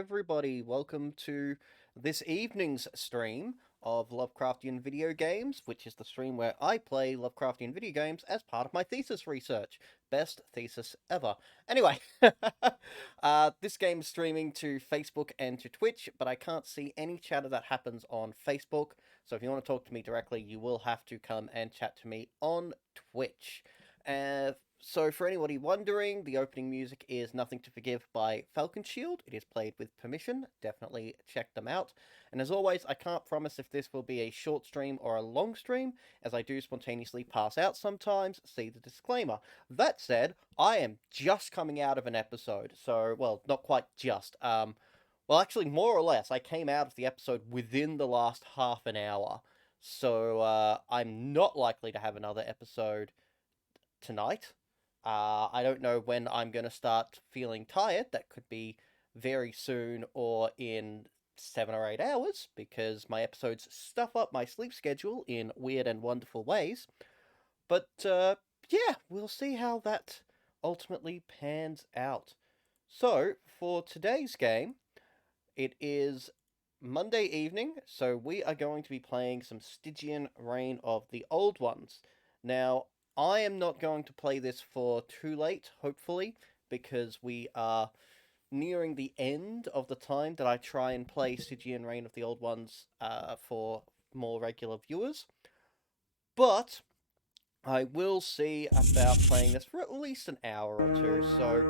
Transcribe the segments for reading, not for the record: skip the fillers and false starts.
everybody. Welcome to this evening's stream of Lovecraftian Video Games, which is the stream where I play Lovecraftian video games as part of my thesis research. Best thesis ever. Anyway, this game is streaming to Facebook and to Twitch, but I can't see any chatter that happens on Facebook. So if you want to talk to me directly, you will have to come and chat to me on Twitch. So for anybody wondering, the opening music is Nothing to Forgive by Falcon Shield. It is played with permission. Definitely check them out. And as always, I can't promise if this will be a short stream or a long stream, as I do spontaneously pass out sometimes. See the disclaimer. That said, I am just coming out of an episode. So, well, not quite just. Well, actually, more or less, I came out of the episode within the last half an hour. So, I'm not likely to have another episode tonight. I don't know when I'm going to start feeling tired. That could be very soon or in 7 or 8 hours, because my episodes stuff up my sleep schedule in weird and wonderful ways. But, yeah, we'll see how that ultimately pans out. So, for today's game, it is Monday evening, so we are going to be playing some Stygian Reign of the Old Ones. Now, I am not going to play this for too late, hopefully, because we are nearing the end of the time that I try and play Stygian Reign of the Old Ones for more regular viewers. But I will see about playing this for at least an hour or two, so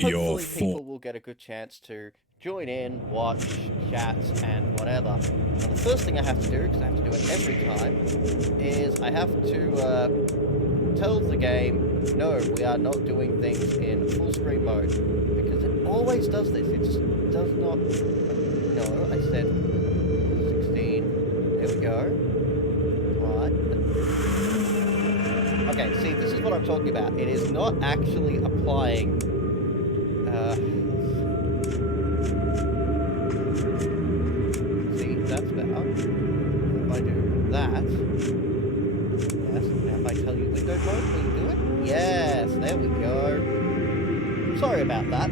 hopefully people will get a good chance to join in, watch, chat, and whatever. Now, the first thing I have to do, because I have to do it every time, is I have to tell the game, no, we are not doing things in full screen mode, because it always does this. It just does not. No, I said 16. There we go. Right. Okay, see, this is what I'm talking about. It is not actually applying. See, that's better. If I do that. Yes, now if I tell you window mode, will you do it? Yes, there we go. Sorry about that.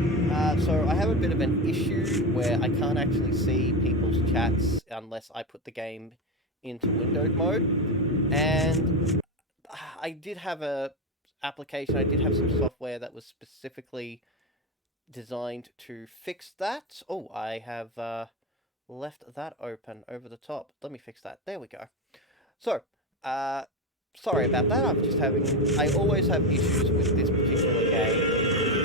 So I have a bit of an issue where I can't actually see people's chats unless I put the game into windowed mode. And I did have a application, I did have some software that was specifically designed to fix that. Oh, I have left that open over the top. Let me fix that. There we go. So, sorry about that. I always have issues with this particular game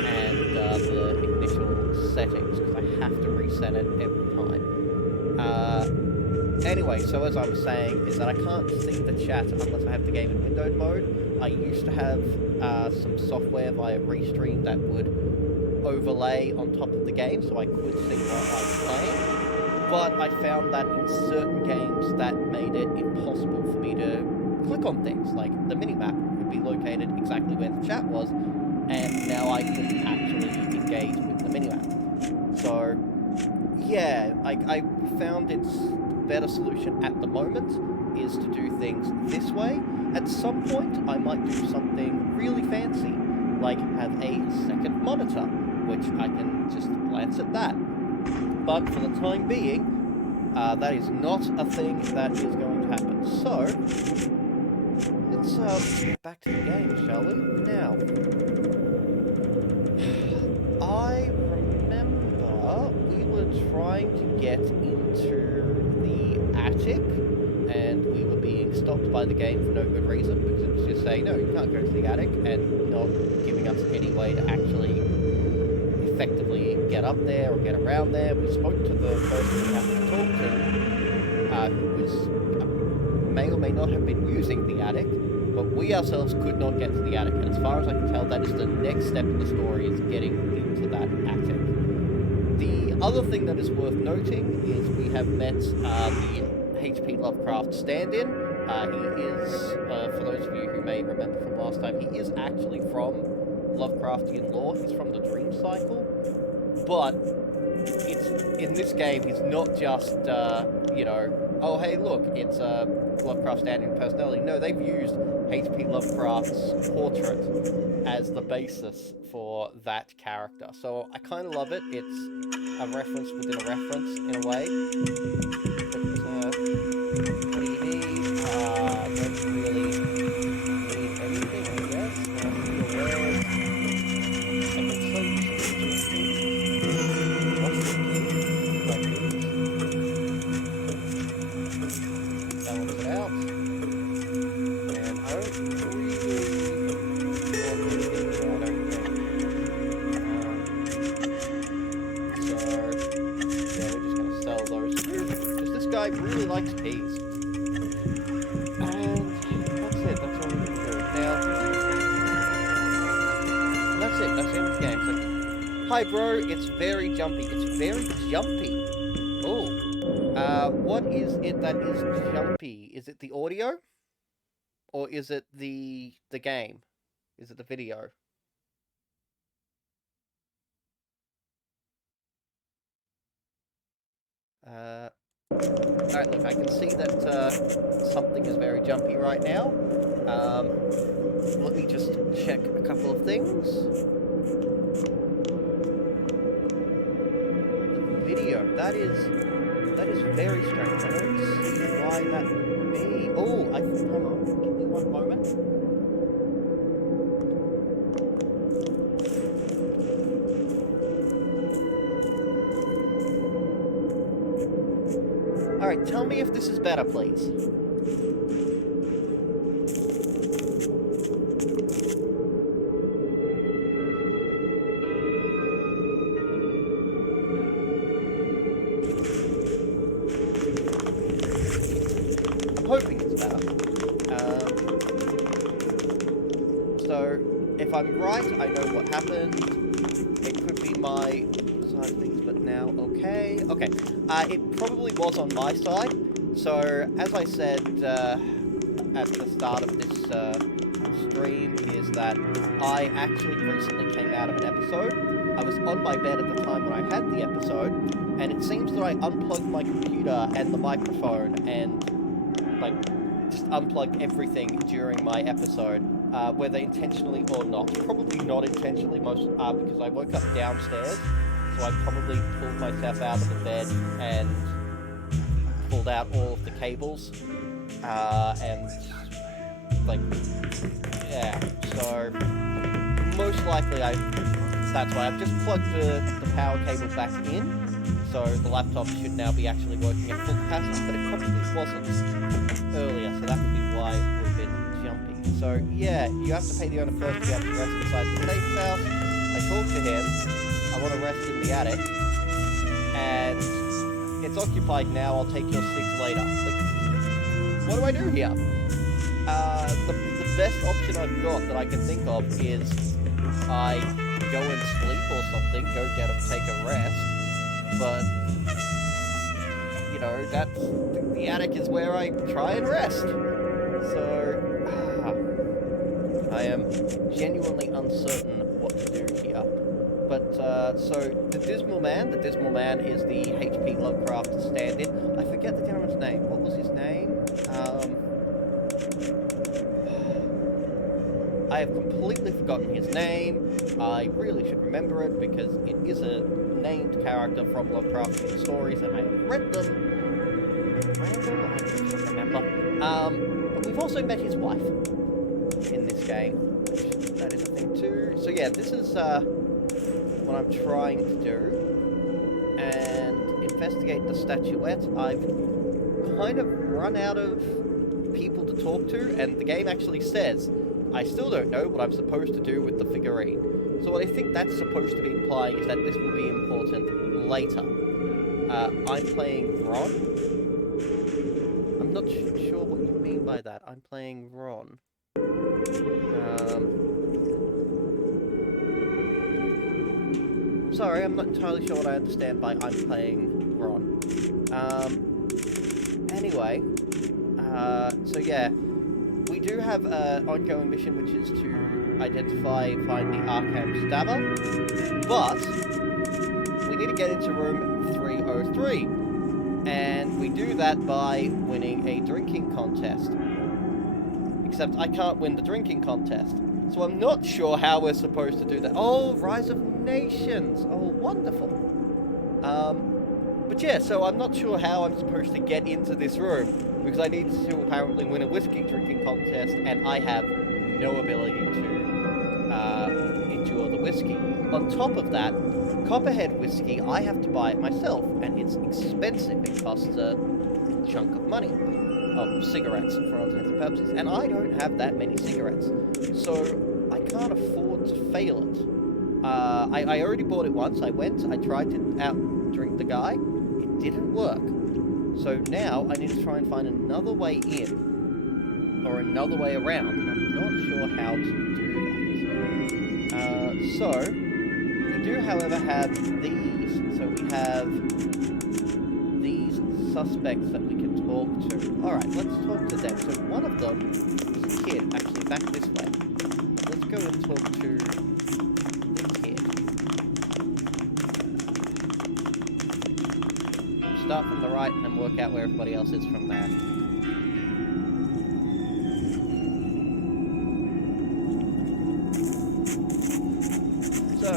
and the initial settings, because I have to reset it every time. Anyway, so as I was saying, is that I can't see the chat unless I have the game in windowed mode. I used to have some software via Restream that would overlay on top of the game, so I could see what I was playing. But I found that in certain games that made it impossible for me to click on things. Like, the minimap would be located exactly where the chat was, and now I couldn't actually engage with the minimap. So, yeah, I found its better solution at the moment is to do things this way. At some point, I might do something really fancy, like have a second monitor, which I can just glance at that. But for the time being, that is not a thing that is going to happen. So, let's get back to the game, shall we? Now, I remember we were trying to get into the attic, and we were being stopped by the game for no good reason, because it was just saying, no, you can't go to the attic, and not giving us any way to actually effectively get up there or get around there. We spoke to the person we have to talk to, who was may or may not have been using the attic, but we ourselves could not get to the attic, and as far as I can tell, that is the next step in the story, is getting into that attic. The other thing that is worth noting is we have met the H.P. Lovecraft stand-in. He is, for those of you who may remember from last time, he is actually from Lovecraftian lore. He's from the Dream Cycle, but it's in this game, he's not just, you know, oh, hey, look, it's Lovecraft standing personality. No, they've used H.P. Lovecraft's portrait as the basis for that character. So I kind of love it. It's a reference within a reference, in a way. But, what do you need? Don't really need anything, I guess. I've been so used to what's the key? Like these. Balance it out. And I don't really want anything here, I don't think. So, yeah, we're just going to sell those two. Because this guy really likes keys. And that's it, that's all we can do. Now, that's it, that's the end of the game. So, hi bro, it's very jumpy. It's very jumpy. Oh. What is it that is jumpy? Is it the audio? Or is it the game? Is it the video? Alright, look, I can see that something is very jumpy right now. Let me just check a couple of things. The video, that is very strange. I don't see why that would be. Oh, hang on, give me one moment. Alright, tell me if this is better, please. Hoping it's better. So, if I'm right, I know what happened. It could be my side of things, but now, okay. Okay, it probably was on my side. So, as I said at the start of this stream, is that I actually recently came out of an episode. I was on my bed at the time when I had the episode, and it seems that I unplugged my computer and the microphone and like, just unplugged everything during my episode, whether intentionally or not. Probably not intentionally, because I woke up downstairs, so I probably pulled myself out of the bed and pulled out all of the cables, and, like, yeah, so, most likely that's why I've just plugged the power cable back in, so the laptop should now be actually working at full capacity, but it probably wasn't earlier, so that would be why it would have been jumpy. So yeah, you have to pay the owner first to be able to rest inside the safe house. I talked to him, I want to rest in the attic, and it's occupied now, I'll take your cigs later. Like, what do I do here? The best option I've got that I can think of is I go and sleep or something, take a rest, but you know, the attic is where I try and rest. So, I am genuinely uncertain what to do here. But, so, the Dismal Man is the H.P. Lovecraft stand-in. I forget the gentleman's name. What was his name? I have completely forgotten his name. I really should remember it because it is a named character from Lovecraftian stories and I have read them. I don't remember. But we've also met his wife in this game. That is a thing too. So yeah, this is what I'm trying to do. And investigate the statuette. I've kind of run out of people to talk to, and the game actually says I still don't know what I'm supposed to do with the figurine. So what I think that's supposed to be implying is that this will be important later. I'm playing Ron. I'm not sure what you mean by that. I'm playing Ron. Sorry, I'm not entirely sure what I understand by I'm playing Ron. Anyway, so yeah. We do have an ongoing mission, which is to find the Arkham Stabber, but we need to get into room 303. free. And we do that by winning a drinking contest. Except I can't win the drinking contest. So I'm not sure how we're supposed to do that. Oh, Rise of Nations! Oh, wonderful. But yeah, so I'm not sure how I'm supposed to get into this room. Because I need to apparently win a whiskey drinking contest, and I have no ability to endure the whiskey. On top of that, Copperhead whiskey, I have to buy it myself, and it's expensive. It costs a chunk of money. Oh, cigarettes, for all intents and purposes. And I don't have that many cigarettes. So, I can't afford to fail it. I already bought it once. I tried to out-drink the guy. It didn't work. So now, I need to try and find another way in, or another way around, and I'm not sure how to do that. So, we do, however, have these. So we have these suspects that we can talk to. Alright, let's talk to them. So one of them is a kid, actually back this way. Let's go and talk to the kid. Start from the right and then work out where everybody else is from there. So,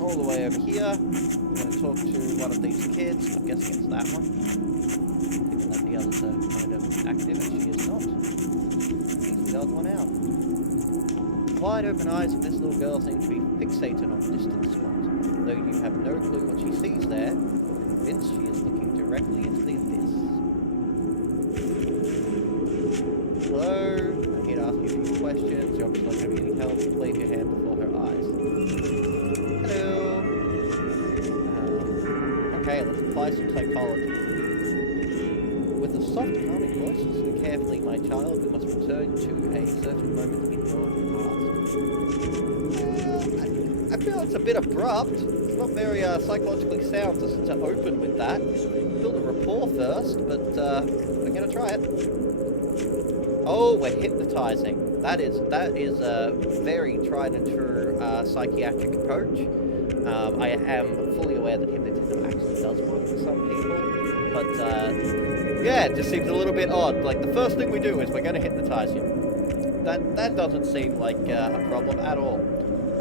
all the way over here, I'm going to talk to one of these kids. I'm guessing it's that one. Given that the others are kind of active and she is not. He's the odd one out. The wide open eyes of this little girl seem to be fixated on a distant spot. Though you have no clue what she sees there, you're convinced she is looking directly into the abyss. Hello? I'm here to ask you a few questions. You're obviously not going to be any help. Wave your hand before her eyes. Hello? Okay, let's apply some psychology. With a soft, calming voice, listen carefully, my child. We must return to a certain moment in your past. I feel it's a bit abrupt. It's not very psychologically sound to open with that. Build a rapport first, but we're going to try it. Oh, we're hypnotizing. That is a very tried and true psychiatric approach. I am fully aware that hypnotism actually does work for some people, but yeah, it just seems a little bit odd. Like, the first thing we do is we're going to hypnotize you. That doesn't seem like a problem at all.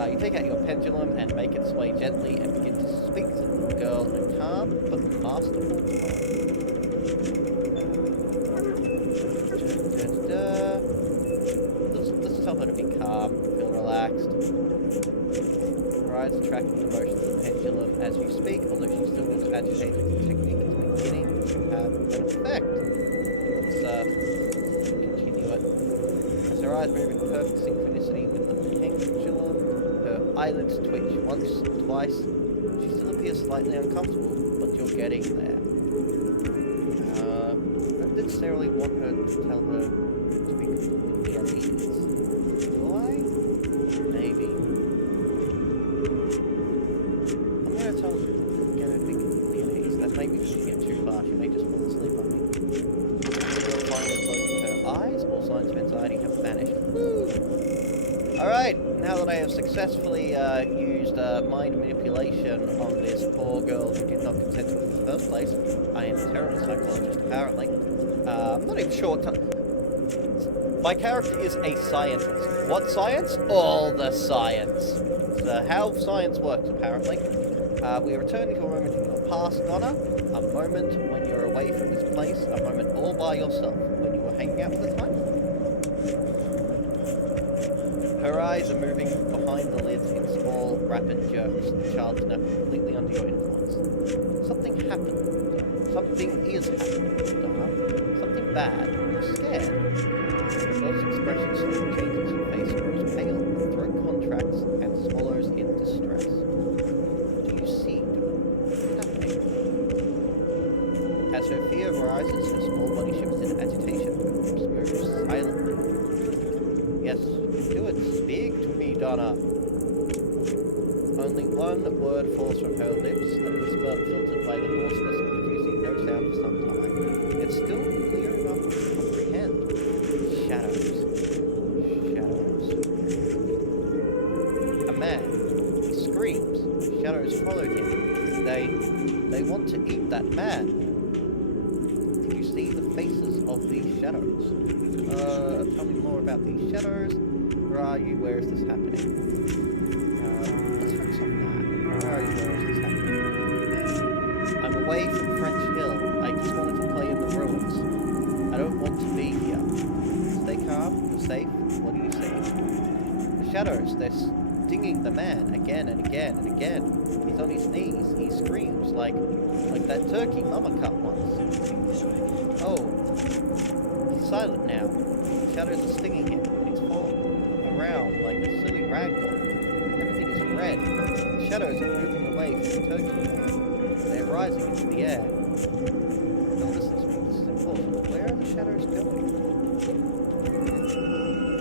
You take out your pendulum and make it sway gently and begin to speak to the little girl in a calm but masterful tone. Let's tell her to be calm, feel relaxed. Her eyes are tracking the motions of the pendulum as you speak, although she still looks agitated. The technique is beginning to have an effect. Let's continue it. As her eyes move in perfect synchronicity with the pendulum, her eyelids twitch once, twice. She still appears slightly uncomfortable, but you're getting there. I don't necessarily want her to tell her to be completely at ease. Do I? Maybe. I'm going to tell her to get her to be completely at ease. That may be pushing it too far. She may just fall asleep on me. She'll finally close her eyes. All signs of anxiety have vanished. Woo! Alright, now that I have successfully used mind manipulation on this poor girl who did not consent to it in the first place, I am a terrible psychologist, apparently. I'm not even sure what my character is a scientist. What science? All the science. So how science works, apparently. We are returning to a moment in your past, Donna. A moment when you're away from this place. A moment all by yourself. When you were hanging out with the time. Her eyes are moving behind the lids in small, rapid jerks. The child is now completely under your influence. Something happened. Something is happening, Donna. Something bad. You're scared. The girl's expression slowly changes. Her face grows pale. Her throat contracts and swallows in distress. What do you see, Donna? Nothing. As her fear rises, her small body shifts in agitation. Her lips move silently. Yes, do it. Speak to me, Donna. Only one word falls from her lips, a whisper filtered by the hoarseness and producing no sound for some time. It's still clear enough to comprehend. Shadows. Shadows. A man. He screams. Shadows follow him. They They want to eat that man. Did you see the faces of these shadows? Tell me more about these shadows. Where are you? Where is this happening? Let's focus on that. Where are you? Where is this happening? I'm away from French Hill. I just wanted to play in the ruins. I don't want to be here. Stay calm. You're safe. What do you see? The shadows. They're stinging the man again and again and again. He's on his knees. He screams like that turkey Mama cut once. Oh, he's silent now. The shadows are stinging him, and he's falling around like a silly ragdoll. Everything is red. The shadows are moving away from the turkey man. They're rising into the air. Now listen to me. This is important. Where are the shadows going?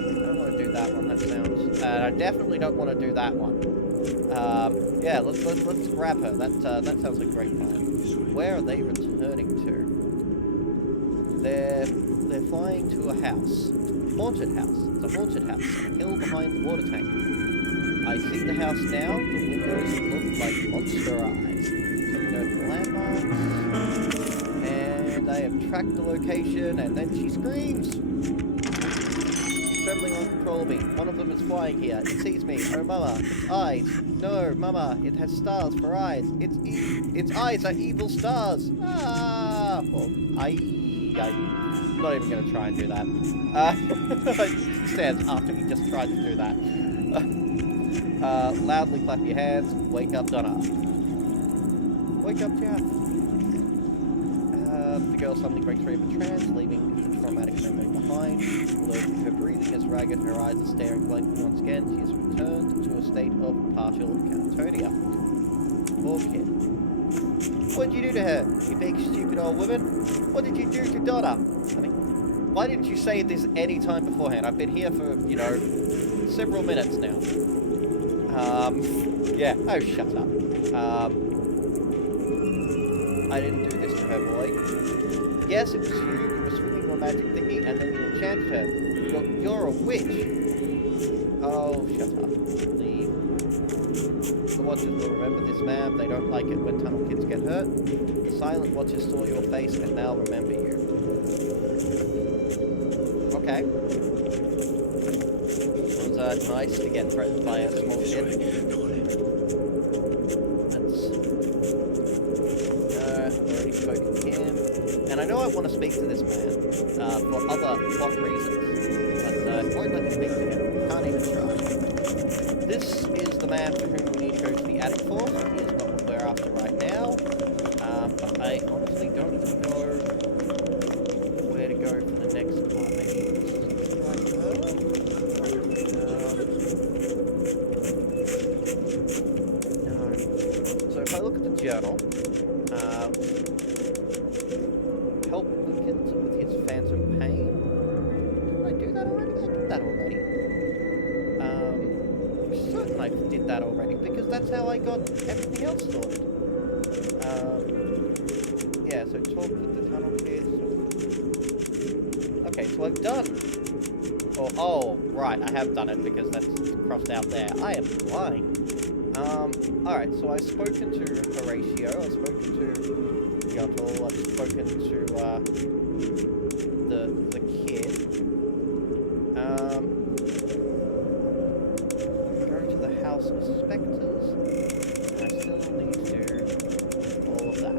I don't want to do that one. That sounds. I definitely don't want to do that one. Yeah, let's grab her. That sounds like a great plan. Where are they returning to? They're flying to a house. Haunted house. It's a haunted house. A hill behind the water tank. I see the house now. The windows look like monster eyes. Taking over the landmarks. And I have tracked the location, and then she screams. Trembling uncontrollably. One of them is flying here. It sees me. Oh, mama. Its eyes. No, mama. It has stars for eyes. Its eyes are evil stars. Ah! Well, I'm not even going to try and do that. He says after he just tried to do that. Loudly clap your hands. Wake up, Donna. Wake up, Jeff. The girl suddenly breaks free of a trance, leaving the traumatic memory behind. Although her breathing is ragged, her eyes are staring blankly once again. She has returned to a state of partial catatonia. Poor kid. What did you do to her, you big stupid old woman? What did you do to Donna? I mean, why didn't you say this any time beforehand? I've been here for, you know, several minutes now. Yeah. Oh, shut up. I didn't do this to her, boy. Yes, it was you. You were swinging your magic thingy, and then you enchanted her. You're a witch. Oh, shut up. Leave. The Watchers will remember this map. They don't like it when tunnel kids get hurt. The Silent Watchers saw your face, and they'll remember you. Okay. It was nice to get threatened by a small kid. I've already spoken to him. And I know I want to speak to this man for other plot reasons. But I won't let me speak to him. Can't even try. This is the man for whom we need to go to the attic for. He is not what we're after right now. But I honestly don't even know where to go for the next part. Maybe this is right now. No. So if I look at the journal, help Wickens with his phantom pain. Did I do that already? I did that already. I'm certain I did that already, because that's how I got everything else sorted. Yeah, so talk with the tunnel kids. Okay, so I've done. Oh, right, I have done it because that's crossed out there. I am blind. Alright, so I've spoken to Horatio, I've spoken to Yottle, I've spoken to, the kid. Go to the House of Spectres. I still need to do all of that,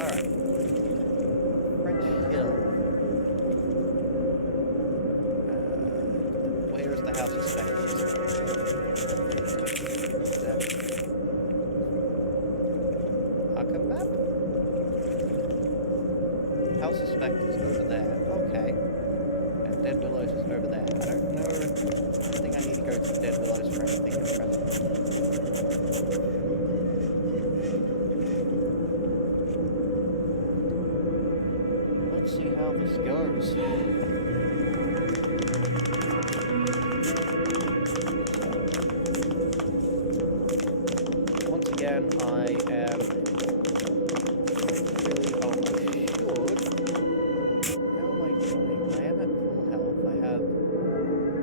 alright. French Hill. Where is the House of Spectres? Arkham map? House of Spectres over there. Okay. And Dead Willows is over there. I don't know. I think I need to go to Dead Willows for anything at present. Let's see how this goes. Once again, I am really on my should. How am I doing? I am at full health. I have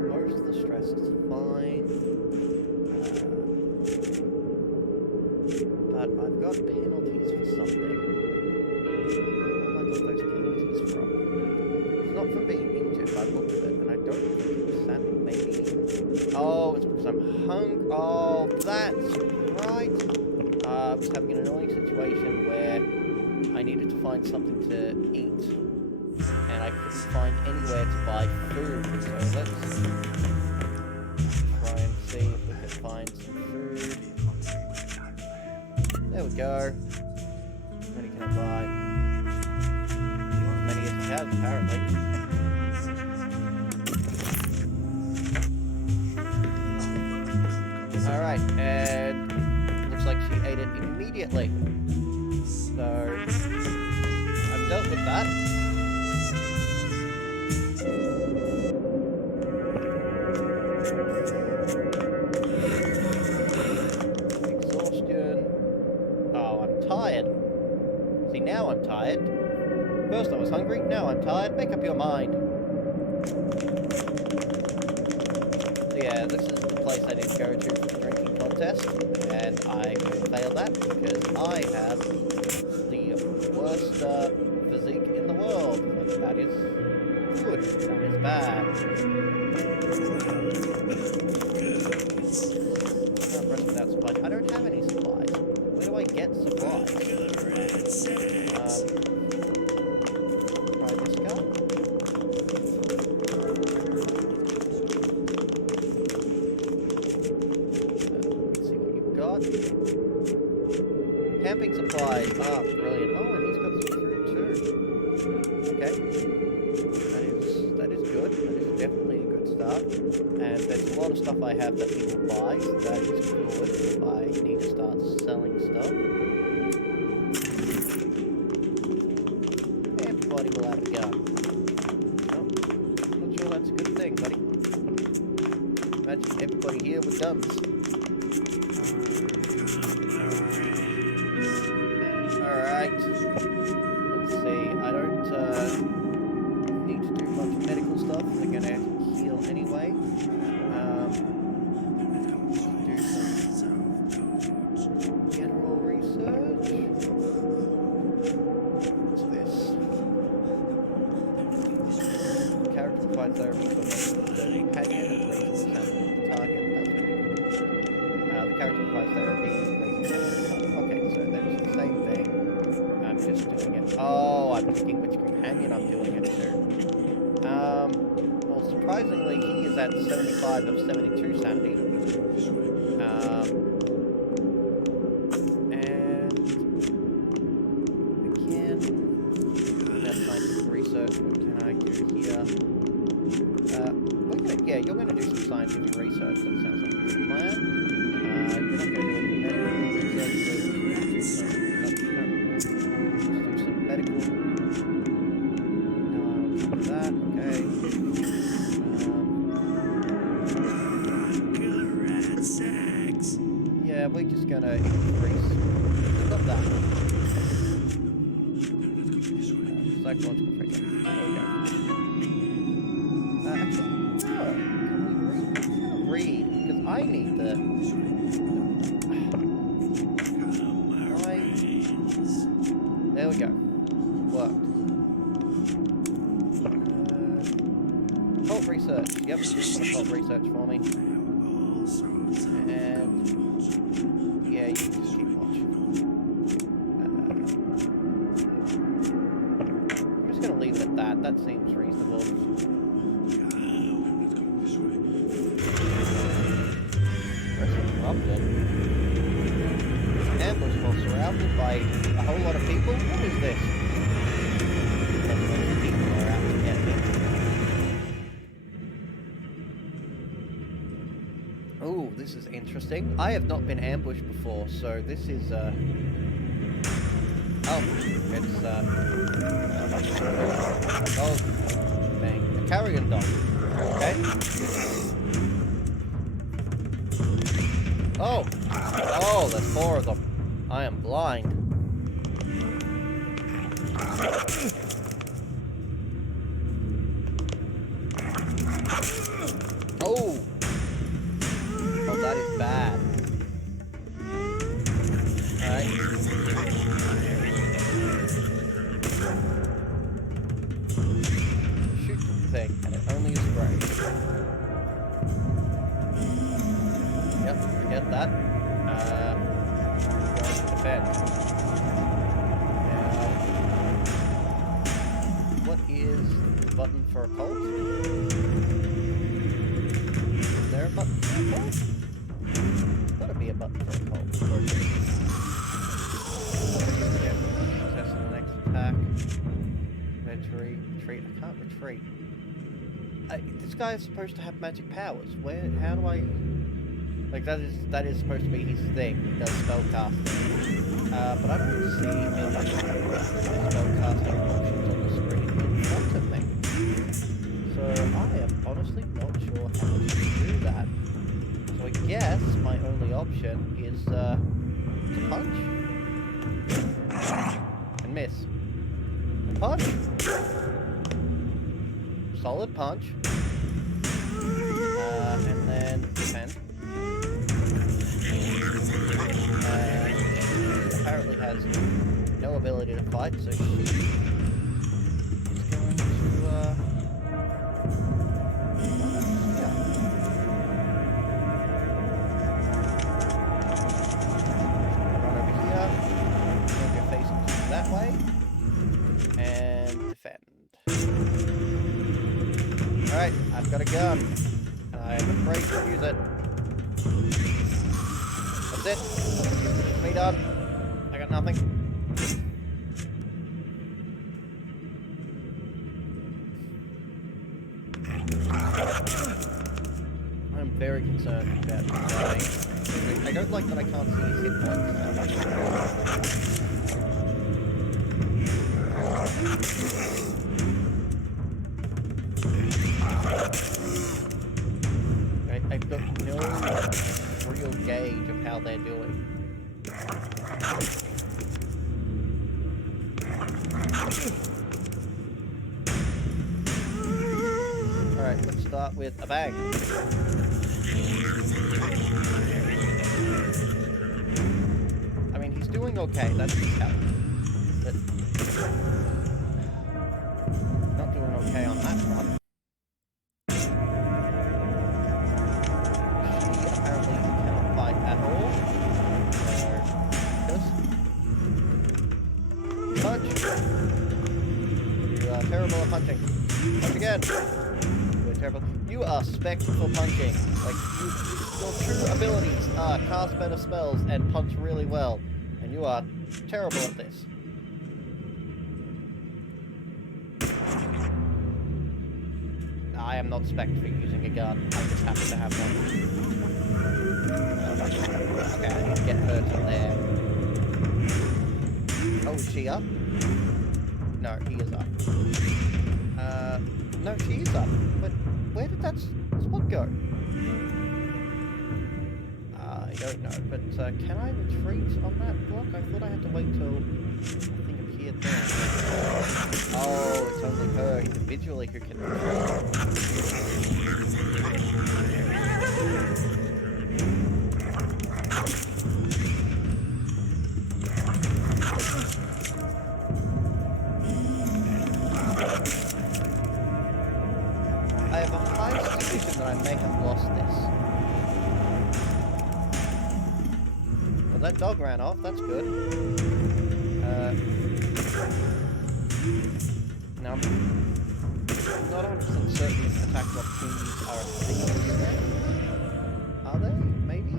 most of the stress is fine. I've got penalties for something. Where have I got those penalties from? It's not from being injured. I looked at it and I don't think it was that. Maybe. Oh, it's because I'm hung. Oh, that's right. I was having an annoying situation where I needed to find something to eat, and I couldn't find anywhere to buy food. So let's try and see if we can find some food. There we go. How many can I buy? As many as it has, apparently. Alright, and looks like she ate it immediately. So, I've dealt with that. Exhaustion. Oh, I'm tired. See, now I'm tired. First I was hungry, now I'm tired. Make up your mind. So yeah, this is the place I did go to for the drinking contest, and I failed that because I have the worst physique in the world. And that is good. That is bad. I'm rest without supplies. I don't have any supplies. Where do I get supplies? Try this gun. Let's see what you've got. Camping supplies. Ah, brilliant. Oh, and he's got some fruit too. Okay. That is good. That is definitely a good start. And there's a lot of stuff I have that people buy, so that is good if I need to start selling stuff. Everybody will have a gun. No, I'm not sure that's a good thing, buddy. Imagine everybody here with guns. Alright. Let's see. I don't need to do much medical stuff. They're gonna heal anyway. Do some general research. What's this? Character fight therapy for the companion and raises the target. That's really good. The character fight therapy raises the okay, so that's the same thing. I'm just doing it. Oh, I'm picking which companion I'm doing it to. Well, surprisingly, he is at 75 of 72 sanity. And again, that's scientific research. What can I do here? Yeah, you're going to do some scientific research. That sounds like a good plan. You're not going to do any medical research. Let's do some medical. No, that. Okay. Yeah, we're just going to increase. Stop that. Psychological trigger. There we go. Actually, can we read? Because I need the... There we go. Worked. Cult research. Yep, some cult research for me. And... yeah, you can just keep watching. I'm just going to leave it at that. That seems reasonable. Ambush while surrounded by a whole lot of people? What is this? People are out to get me. Oh, this is interesting. I have not been ambushed before, so this is oh, it's oh, bang, a carrion dog. Okay. Oh! Oh, there's 4 of them. I am blind. Oh! Oh, that is bad. Alright. Going to defend. Now, what is the button for a cult? Is there a button for a cult? There's gotta be a button for a cult. Success in the next attack. Inventory. Retreat. I can't retreat. This guy is supposed to have magic powers. How do I... Like, that is supposed to be his thing. He does spellcasting. But I don't see any spellcasting options on the screen in front of me. So I am honestly not sure how to do that. So I guess my only option is to punch. And miss. And punch. Solid punch. And then defend. Apparently has no ability to fight, so she is going to yeah. Run over here, turn your face that way, and defend. Alright, I've got a gun, and I am afraid to use it. That's it. Me done. I got nothing. I'm very concerned about dying. I don't like that I can't see his hit points. I've got no real gauge of how they're doing. Alright, let's start with a bang. I mean, he's doing okay, that's his health. But not doing okay on that front. Terrible at punching. Punch again. You're terrible. You are spec'd for punching. Like, your true abilities are cast better spells and punch really well. And you are terrible at this. I am not spec'd for using a gun. I just happen to have one. Okay, I need to get her to there. Oh, is she up? No, he is up. No, she is up. But where did that spot go? I don't know. But can I retreat on that block? I thought I had to wait till something appeared there. Oh, it's only her individually who can retreat. I have a high suspicion that I may have lost this. Well, that dog ran off, that's good. Now, I'm not 100% certain if attack opportunities are a thing in this game. Are they? Maybe?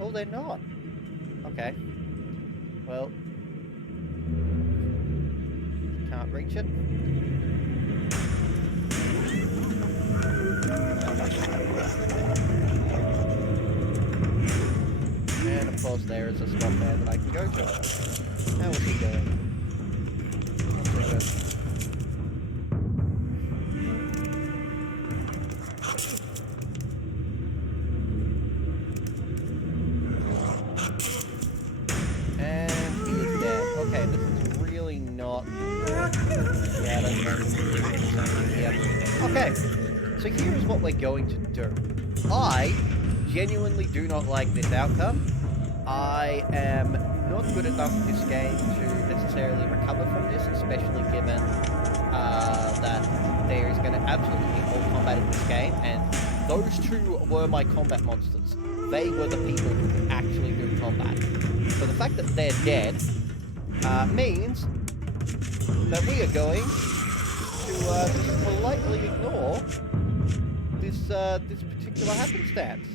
Oh, they're not. Okay. Well, can't reach it. And of course there is a spot there that I can go to. How is he doing? Not so good. And he is dead. Okay, this is really not... Yeah, that's right. Okay. So here is what we're going to do. I genuinely do not like this outcome. I am not good enough at this game to necessarily recover from this, especially given that there is going to absolutely be more combat in this game, and those two were my combat monsters. they were the people who could actually do combat. So the fact that they're dead means that we are going to just politely ignore this this particular happenstance.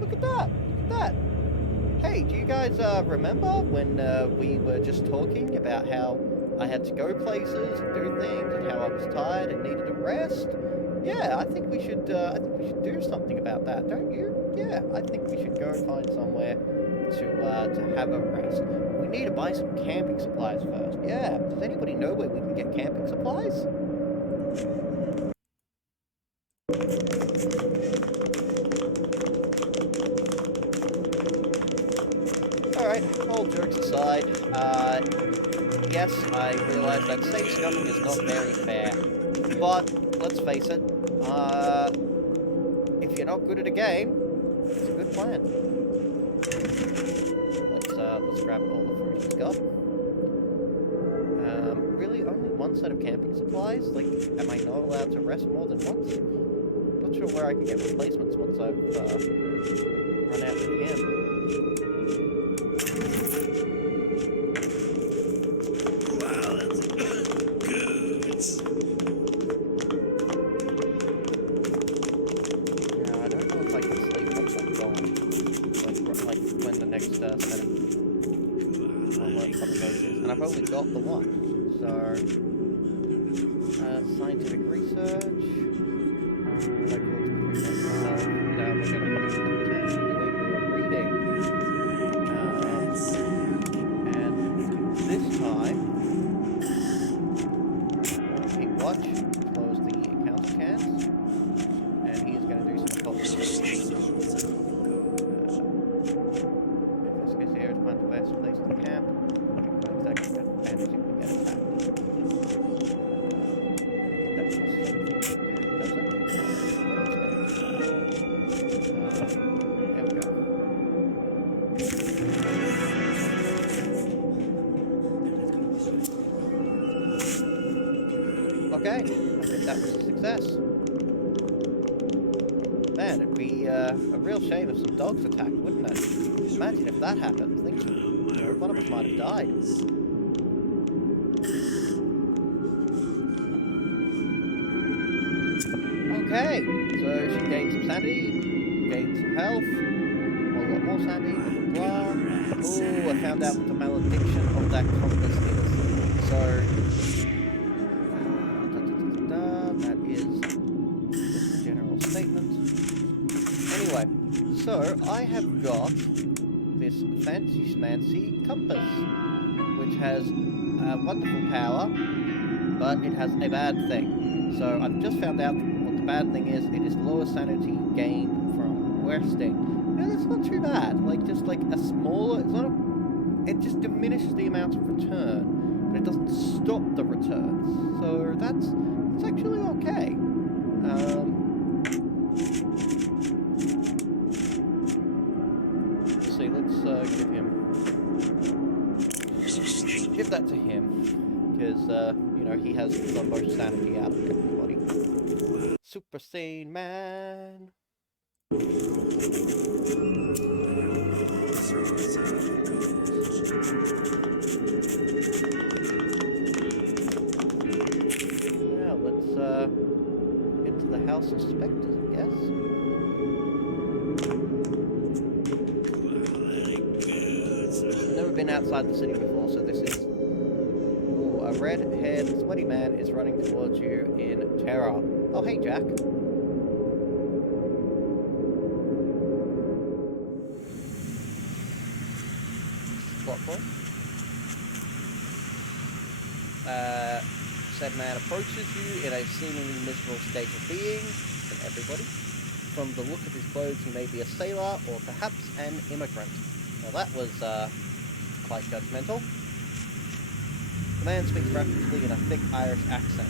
Look at that! Look at that! Hey, do you guys remember when we were just talking about how I had to go places and do things, and how I was tired and needed a rest? Yeah, I think we should do something about that, don't you? Yeah, I think we should go find somewhere to have a rest. We need to buy some camping supplies first. Yeah, does anybody know where we can get camping supplies? Alright, all jokes aside, yes, I realise that safe scumming is not very fair, but let's face it, if you're not good at a game, it's a good plan. Let's grab all the fruit he's got. Really, only one set of camping supplies? Like, am I not allowed to rest more than once? Not sure where I can get replacements once I've run out of him. And I've only got the one, so scientific research, we're going to do reading, and this time, keep watch, close the encounter chance, and he is going to do some focus. If this is here, to find the best place to camp. Okay, I think that was a success. Man, it'd be a real shame if some dogs attacked, wouldn't it? Imagine if that happened. Think, one of us might have died. Okay, so she gained some sanity, gained some health, a lot more sanity, blah blah blah. Ooh, I found out what the malediction of that compass is. So, that is just a general statement. Anyway, so I have got this fancy schmancy compass, which has wonderful power, but it has a bad thing. So I've just found out what the bad thing is. It is lower sanity gained from resting. No, that's not too bad. Like, just like a smaller, it's not a, it just diminishes the amount of return, but it doesn't stop the returns. So that's actually okay. Let's see, let's give that to him, because you know, he has the most sanity out of everybody. Super Saiyan Man. Now let's get to the House of Spectres, I guess. I've never been outside the city before, so this is... Ooh, a red-haired sweaty man is running towards you in terror. Oh, hey, Jack. Spot point. Said man approaches you in a seemingly miserable state of being, and everybody. From the look of his clothes, he may be a sailor or perhaps an immigrant. Now that was quite judgmental. The man speaks rapidly in a thick Irish accent.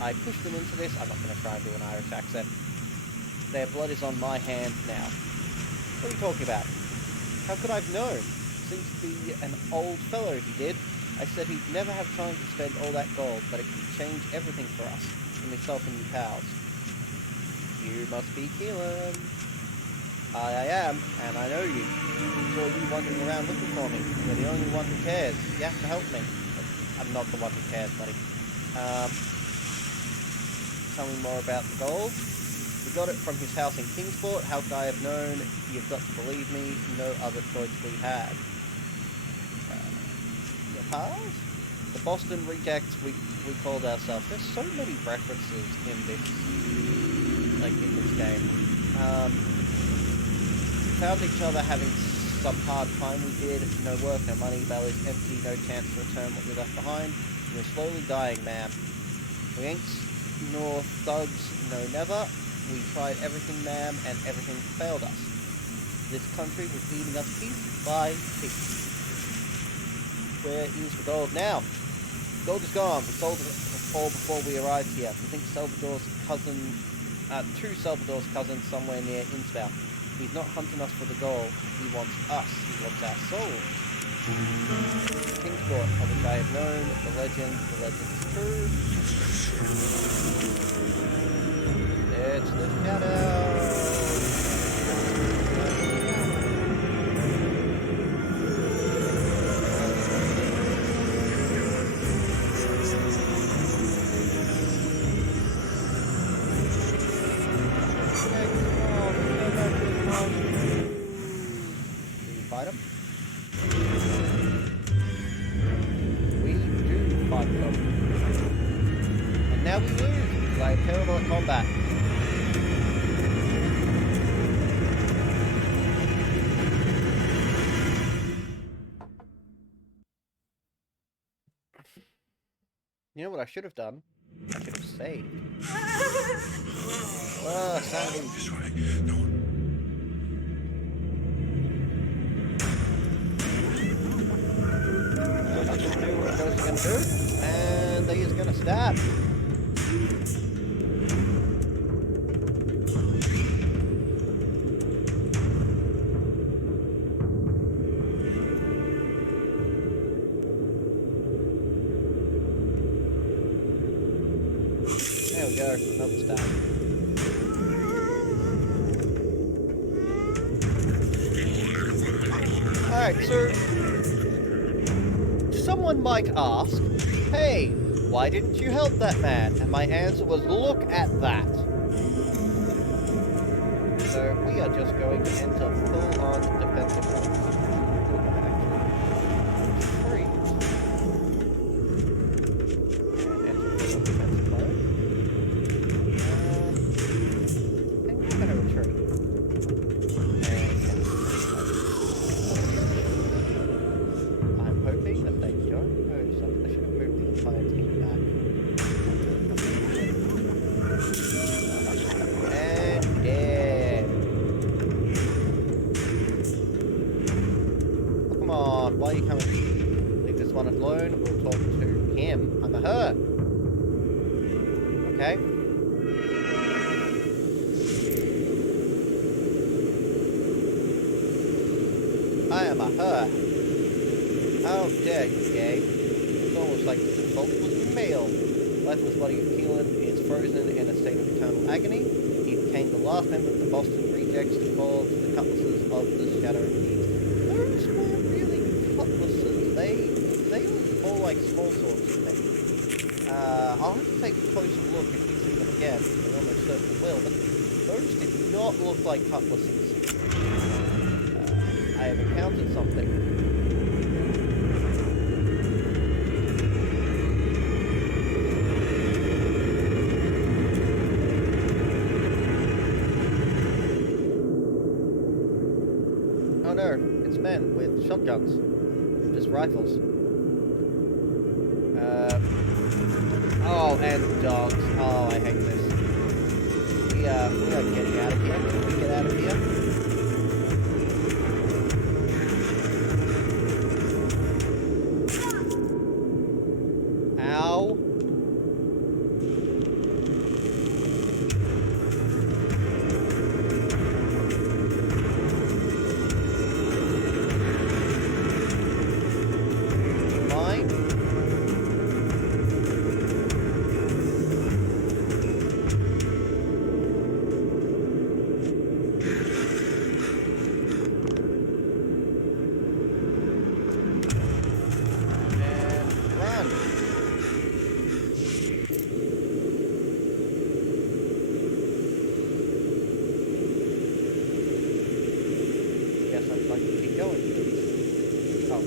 I pushed them into this. I'm not going to try and do an Irish accent. Their blood is on my hands now. What are you talking about? How could I have known? Seems to be an old fellow, he did. I said he'd never have time to spend all that gold, but it could change everything for us, and myself and you pals. You must be Keelan. I am, and I know you. I saw you wandering around looking for me. You're the only one who cares. You have to help me. I'm not the one who cares, buddy. Tell me more about the gold. We got it from his house in Kingsport. How could I have known? You've got to believe me. No other choice we had. Your pals? The Boston Rejects, we called ourselves. There's so many references in this, like, in this game. We found each other having some hard time. We did. No work, no money, bellies empty, no chance to return what we left behind. We're slowly dying, ma'am. We ain't nor thugs, no never. We tried everything, ma'am, and everything failed us. This country was eating us piece by piece. Where is the gold now? Gold is gone. We sold it all before we arrived here. We think Salvador's cousin, to Salvador's cousin somewhere near Innsbruck. He's not hunting us for the gold. He wants us. He wants our souls. Kingsport, I wish I had known. The legend is true. It's the shadow. Fight him? We do fight them. And now we lose because I am terrible at combat. You know what I should have done? I should have saved. Sandy. This way. No. Just do what those are gonna do, and they is gonna stab. There we go, another stab. Alright, so someone might ask, hey, why didn't you help that man? And my answer was, look at that. So we are just going to enter full-on defensive mode. Free. Enter full-on defensive mode. And we're going to retreat. I'm hoping that they don't move something. I should have moved the entire team back. And dead. Oh, come on, why are you coming? Leave this one alone. We'll talk to him. I'm a her. Okay. I am a her. How dare you, Gabe? It's almost like the default was male. Lifeless body of Keelan is frozen in a state of eternal agony. He became the last member of the Boston Rejects to fall to the cutlasses of the Shadow Thieves. Those weren't really cutlasses. They look more like small swords to me. I'll have to take a closer look if we see them again. I almost certainly will, but those did not look like cutlasses. I have encountered something. Oh no, it's men with shotguns. Just rifles. Oh, and dogs. Oh, I hate this. We are getting out of here. Can we get out of here? Ow. Mine? guess I'd like to keep going, please. Oh.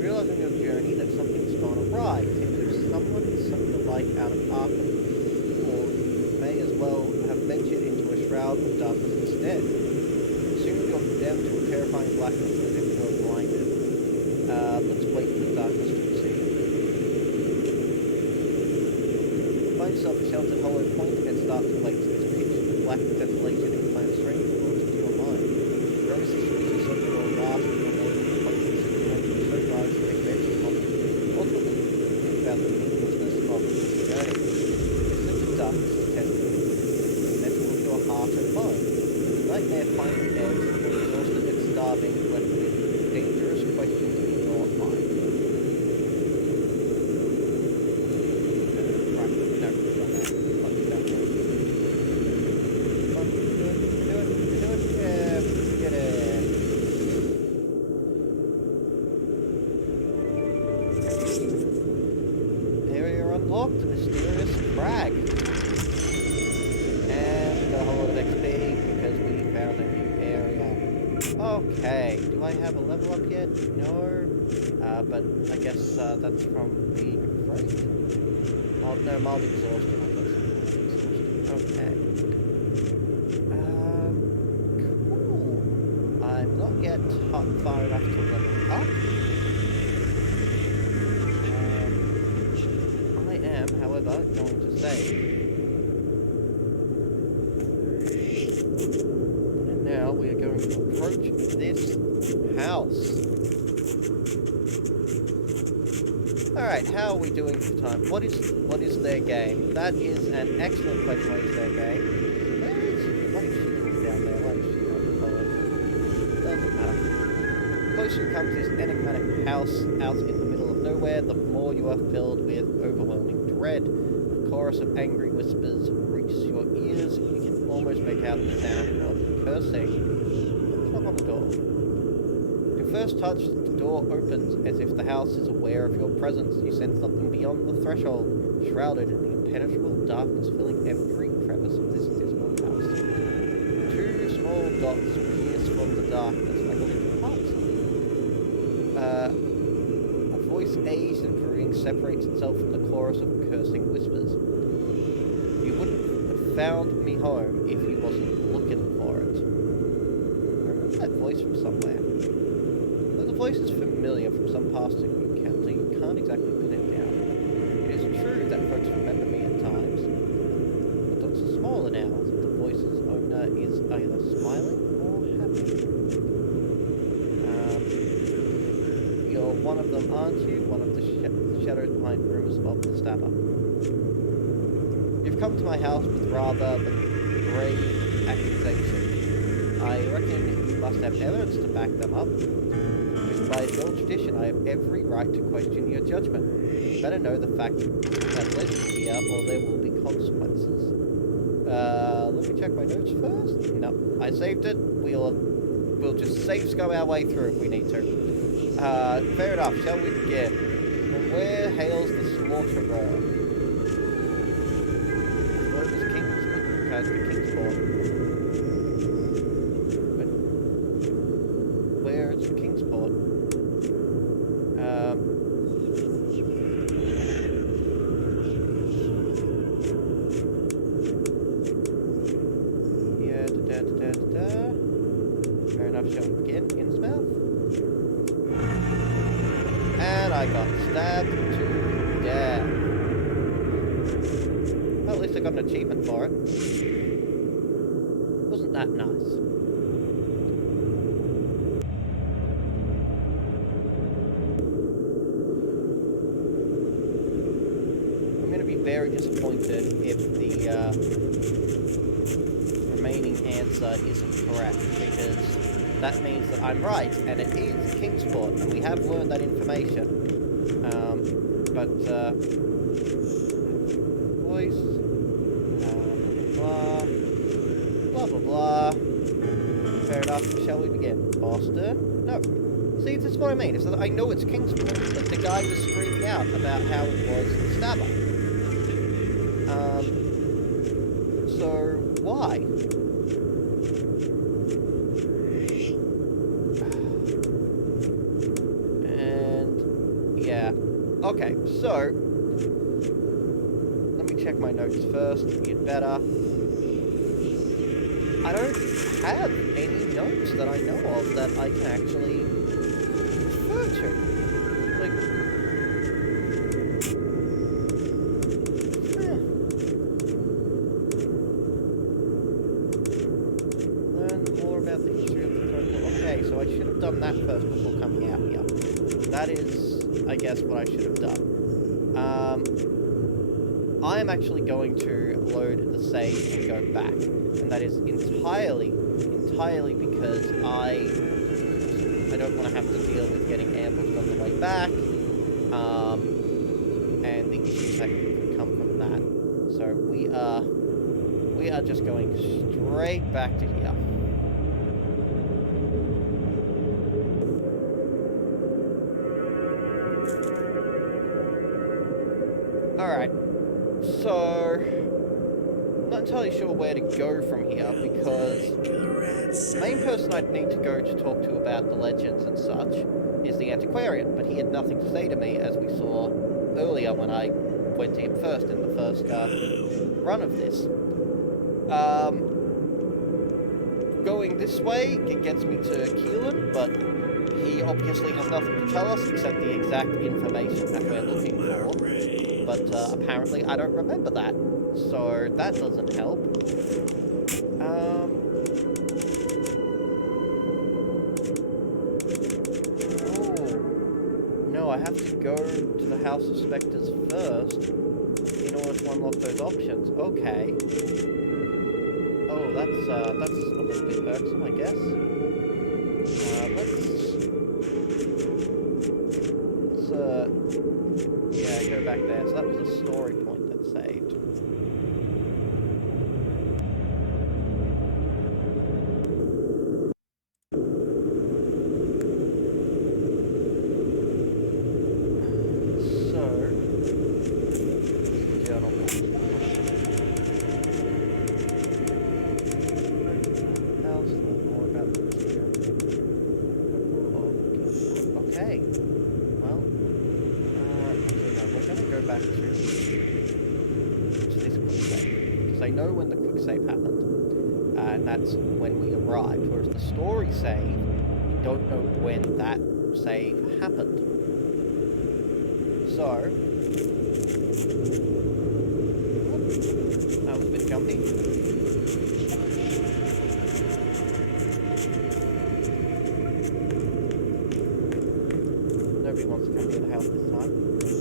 Realizing your journey that something's gone awry, seems as if someone sucked the light out of Arkham, or you may as well have ventured into a shroud of darkness instead. Soon you're condemned to a terrifying blackness as if you are blinded. Let's wait for the darkness to recede. Find yourself a sheltered hollow point against dark lakes. This pitch black desolation implants strange thoughts into your mind. Various suspicions of your last and your name situation so far as they bench upon you. Ultimately, think about the meaninglessness of this journey. The sense of darkness is tested. The metal of your heart and mind. The nightmare finally ends, you're exhausted and starving, left with dangerous questions in your mind. Unlocked, mysterious crag. And a whole lot of XP because we found a new area. Okay, do I have a level up yet? No. But I guess that's from being afraid. No, mild exhaustion. Okay. Cool. I'm not yet far enough to level up. However, going to save. And now we are going to approach this house. Alright, how are we doing for time? What is their game? That is an excellent question. What is their game? Why is she down there? Why is she not following? Doesn't matter. The closer you come to this enigmatic house out in the middle of nowhere, the more you are filled with overwhelming dread. A chorus of angry whispers reaches your ears. You can almost make out the sound of cursing. Knock on the door. Your first touch, the door opens as if the house is aware of your presence. You sense something beyond the threshold, shrouded in the impenetrable darkness filling every crevice of this dismal house. Two small dots pierce from the darkness like a little heart. A voice aged and drooping separates itself from the chorus of cursing whispers. You wouldn't have found me home if you wasn't looking for it. I remember that voice from somewhere. Though the voice is familiar from some past encounter, you can't exactly pin it down. It is true that folks remember me at times, but it's smaller now that the voice's owner is either smiling or happy. You're one of them, aren't you? One of the shadows behind rumors of the stabber. You've come to my house with rather the grave accusation. I reckon you must have evidence to back them up. If by the old tradition, I have every right to question your judgment. You better know the fact that led you here, or there will be consequences. Let me check my notes first. No, I saved it. We'll just go our way through if we need to. Fair enough. Shall we begin? From where hails the slaughterer? What is Kingsport? Where is Kingsport? Yeah, Fair enough. Shall we begin? Innsmouth? And I got stabbed to death. Well, at least I got an achievement for it. Wasn't that nice? I'm going to be very disappointed if the remaining answer isn't correct, because that means that I'm right, and it is Kingsport, and we have learned that information. Voice, blah, blah, blah. Fair enough, shall we begin? Boston? No. See, this is what I mean, is that I know it's Kingsport, but the guy was screaming out about how it was the stabber. Okay, so let me check my notes first. You'd better. I don't have any notes that I know of that I can actually refer to. Like, learn more about the history of the protocol. Okay, so I should have done that first before coming out here. That is, I guess, what I should have done. I am actually going to load the save and go back, and that is entirely because I don't want to have to deal with getting ambushed on the way back, and the issues that could come from that. So we are just going straight back to here. Alright, so I'm not entirely sure where to go from here, because the main person I'd need to go to talk to about the legends and such is the antiquarian, but he had nothing to say to me, as we saw earlier when I went to him first in the first run of this. Going this way, it gets me to Keelan, but he obviously has nothing to tell us except the exact information that we're looking for. But apparently I don't remember that, so that doesn't help. Oh, no, I have to go to the House of Spectres first in order to unlock those options. Okay. Oh, that's a little bit irksome, I guess. Yeah, go back there. So that was a story point that saved. So, journal. Else, more about the okay. Well, we're going to go back to this quick save, because I know when the quick save happened, and that's when we arrived, whereas the story save, we don't know when that save happened. So, that was a bit jumpy. Nobody wants to come near the house this time.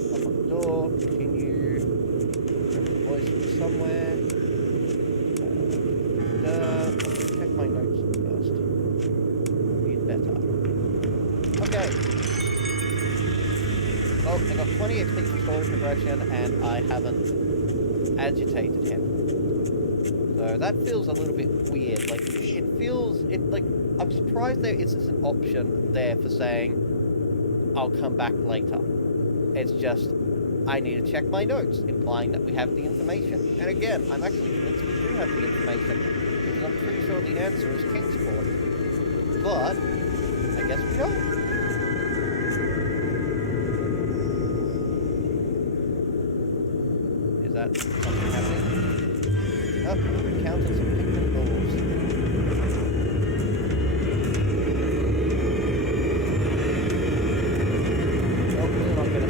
Knock on the door, continue. Remember the voice from somewhere. Check my notes first. Read better. Okay. Oh, I got 20 XP for story progression, and I haven't agitated him. So that feels a little bit weird. Like, I'm surprised there is an option there for saying, I'll come back later. It's just, I need to check my notes, implying that we have the information. And again, I'm actually convinced we do have the information, because I'm pretty sure the answer is Kingsport. But, I guess we don't. Is that something happening? Oh, we've encountered some pigment wolves.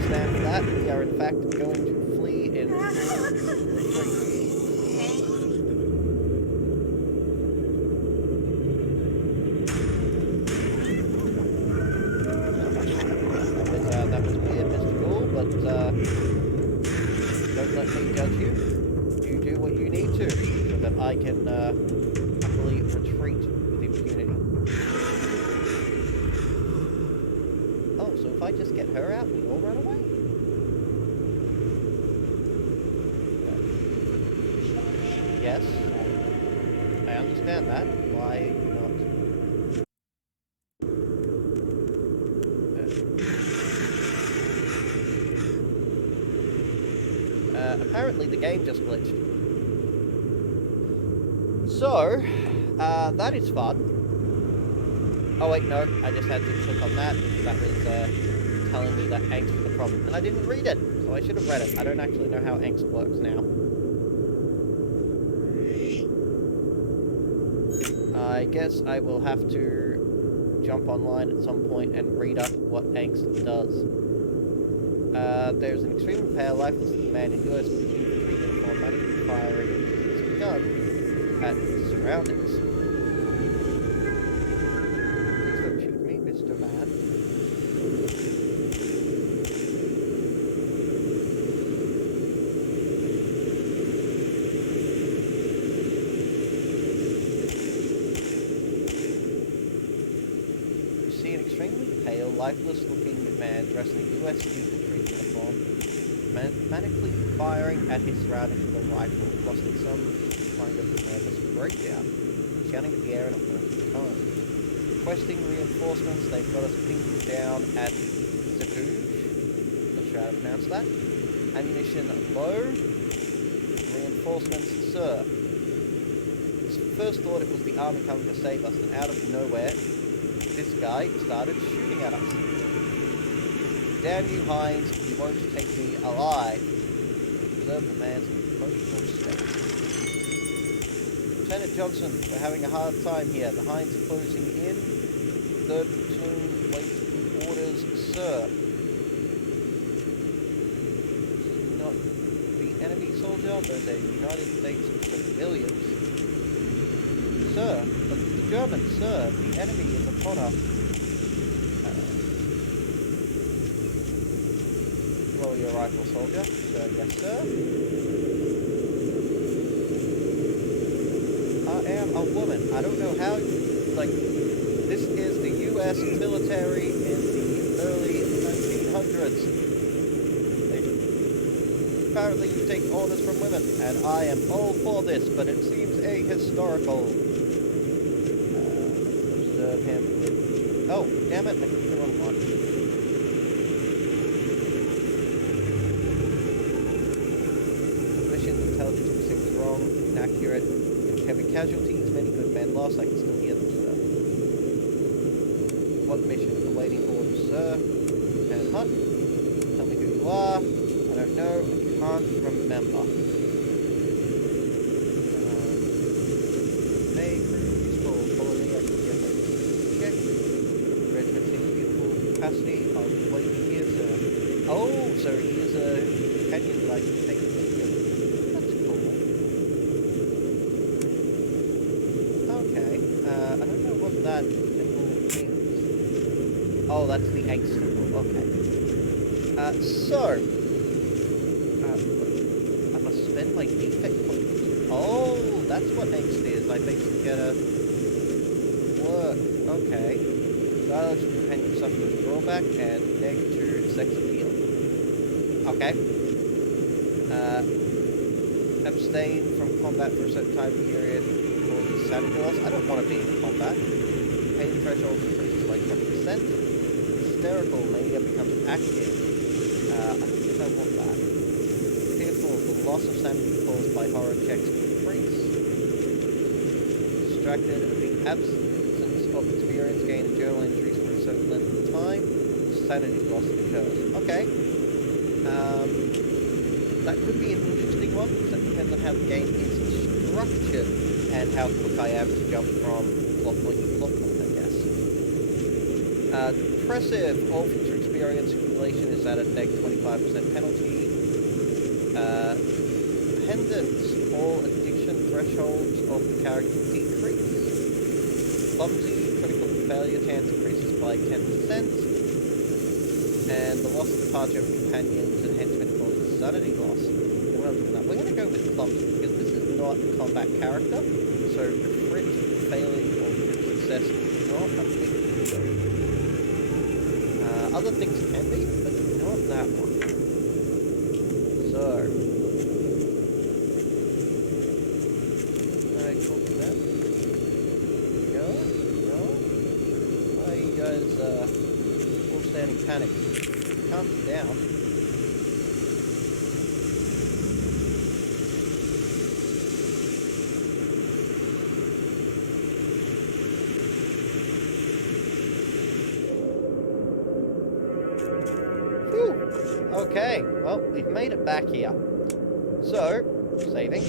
Stand for that. We are in fact going to flee in retreat. That was weird, Mr. Ghoul, but don't let me judge you. You do what you need to, so that I can happily retreat with impunity. Oh, so if I just get her out, we all run away? Yes, I understand that. Why not? Apparently the game just glitched. So, that is fun. Oh wait, no, I just had to click on that. That was telling me that angst was the problem. And I didn't read it, so I should have read it. I don't actually know how angst works now. I guess I will have to jump online at some point and read up what angst does. There's an extremely pale, lifeless man in US infantry uniform managing firing his gun at his surroundings. Please don't shoot me, Mr. Man. You see an extremely pale, lifeless-looking man dressed in a US infantry uniform, manically firing at his surroundings with a rifle, lost in some kind of nervous breakdown, shouting at the air in a horrific tone. Requesting reinforcements, they've got us pinned down at Stygian. Not sure how to pronounce that. Ammunition low. Reinforcements, sir. First thought it was the army coming to save us, and out of nowhere, this guy started shooting at us. Damn you, Hines, you won't take me alive. Observe the man's emotional state. Lieutenant Johnson, we're having a hard time here. The Hines are closing in. Third platoon waiting orders, sir. Not the enemy soldier, those are United States civilians. Sir, the Germans, sir, the enemy is upon us. Lower your rifle, soldier. Sir, yes, sir. I am a woman. I don't know how, like, this is the US military in the early 1900s. Apparently you take orders from women, and I am all for this, but it seems ahistorical. Observe him with... Oh, damn it, I clicked the wrong one. Mission intelligence was wrong, inaccurate, heavy casualties, many good men lost. I can still hear them, sir. What mission? Awaiting orders, sir. Lieutenant Hunt, tell me who you are. I don't know, I can't remember. May prove useful. Follow me, I can get my check. Regiment seems beautiful capacity. I'll wait here, sir. Oh, so he is a companion that I can take with me. That's cool. Okay, I don't know what that symbol means. Oh, that's the angst symbol, okay. I must spend my defect points. Oh, that's what angst is. I basically get a work. Okay. Silence companion suffer with drawback and negative sex appeal. Okay. Abstain from combat for a certain time period causes sanity loss. I don't want to be in combat. Pain threshold increases by 20%. Hysterical mania becomes active. I don't think I want that. Fearful, the loss of sanity caused by horror checks increase. Distracted, the absence of experience gain and journal entries for a certain length of time. Sanity loss occurs. Okay. That could be an interesting one, because that depends on how the game is structured and how quick I am to jump from plot point to plot point, I guess. Depressive, all future experience accumulation is at a negative 25% penalty. Dependence, all addiction thresholds of the character decrease. Clumsy, critical failure chance increases by 10%. And the loss of departure of companions and henchmen causes sanity loss. We're going to go with clumsy, because this is not a combat character, so crit failing or crit success is not a big deal. Other things can be, but not that one. So, alright, copy that. No. Why are you guys all standing panic? Calm down. made it back here. So, saving.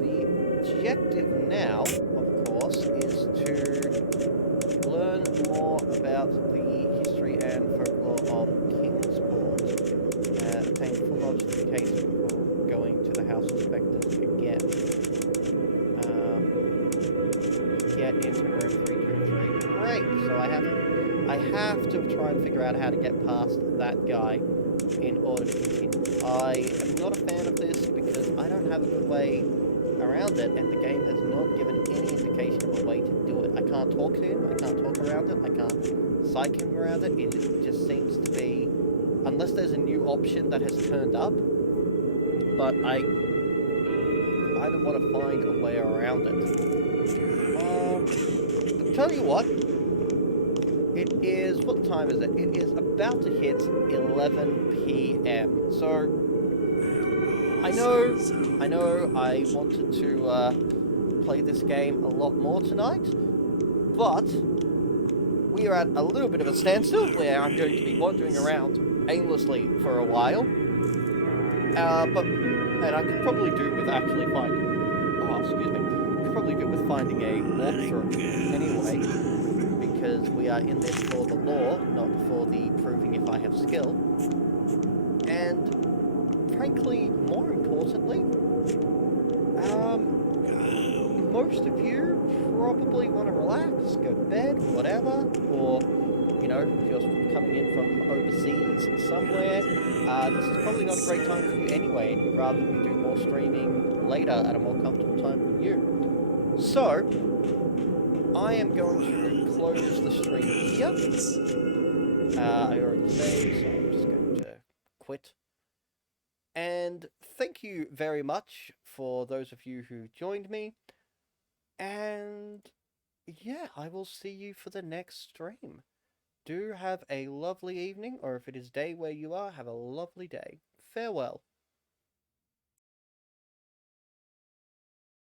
The objective now, of course, is to learn more about the history and folklore of Kingsport. Obtain full knowledge of the case before going to the House of Spectres again. Get into room 323. Great, so I have to try and figure out how to get past that guy in order to continue. I am not a fan of this because I don't have a good way around it, and the game has not given any indication of a way to do it. I can't talk to him, I can't talk around it, I can't psych him around it. It just seems to be, unless there's a new option that has turned up, but I don't want to find a way around it. I'll tell you what, it is, what time is it? It is about to hit 11 p.m. So, I know I wanted to play this game a lot more tonight, but we are at a little bit of a standstill where I'm going to be wandering around aimlessly for a while. And I could probably do with actually finding, I could probably do with finding a walkthrough anyway, because we are in this for the lore, not for the proving if I have skill. And frankly, more importantly, most of you probably want to relax, go to bed, whatever, or, you know, if you're coming in from overseas somewhere, this is probably not a great time for you anyway, and you'd rather we do more streaming later at a more comfortable time for you. So, I am going to close the stream here. I already saved, so I'm just going to quit. And thank you very much for those of you who joined me. And yeah, I will see you for the next stream. Do have a lovely evening, or if it is day where you are, have a lovely day. Farewell.